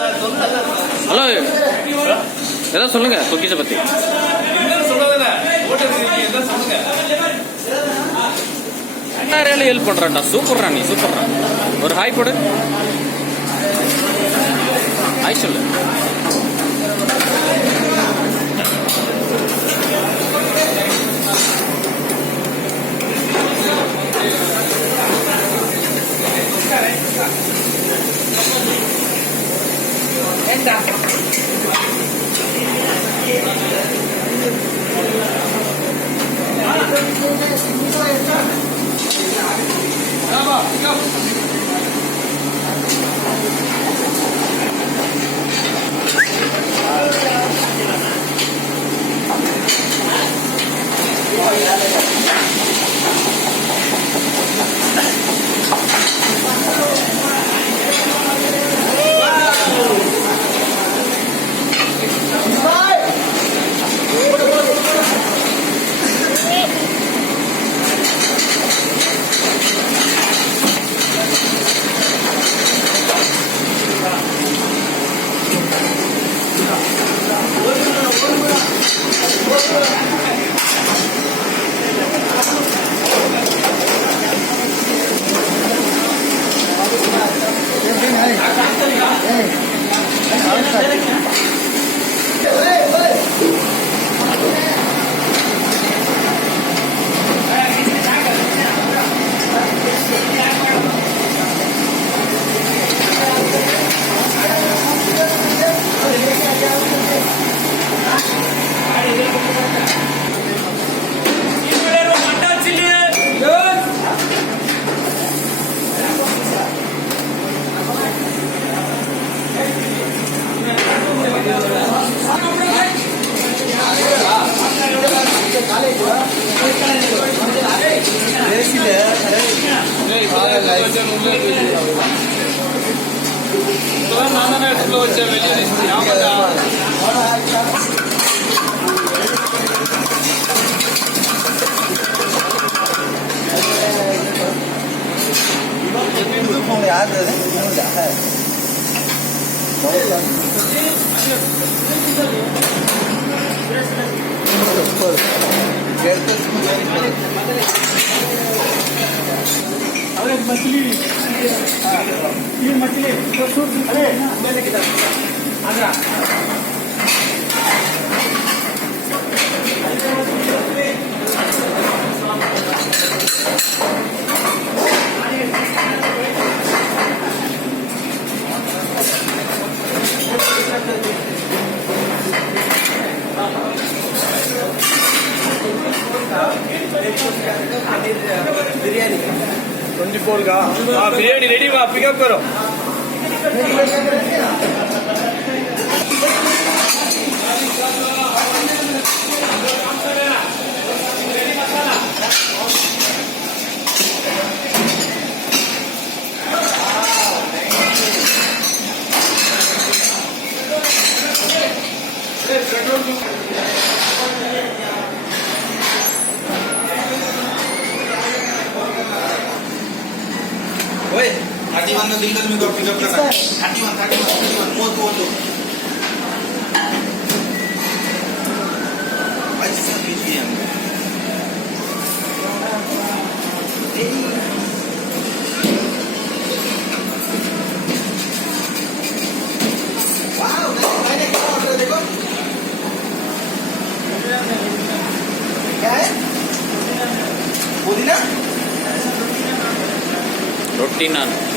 Hello, ஏதாவது சொல்லுங்க பொக்கிஷ பத்தி. எல்லாரையும் ஹெல்ப் பண்றான்டா. சூப்பர்ரா, நீ சூப்பர்ரா. ஒரு ஹாய் போடு. ஹாய் சொல்லு. मछली ये मछली अरे मैंने किधर आगरा बिरयानी 24 का बिरयानी रेडी हुआ पिकअप करो ओए 31 दिन तक मेरे को पिकअप करना 31 वो अच्छा पीजीएम वाओ मैंने क्या ऑर्डर देखो क्या है पुदीना रोटी नान.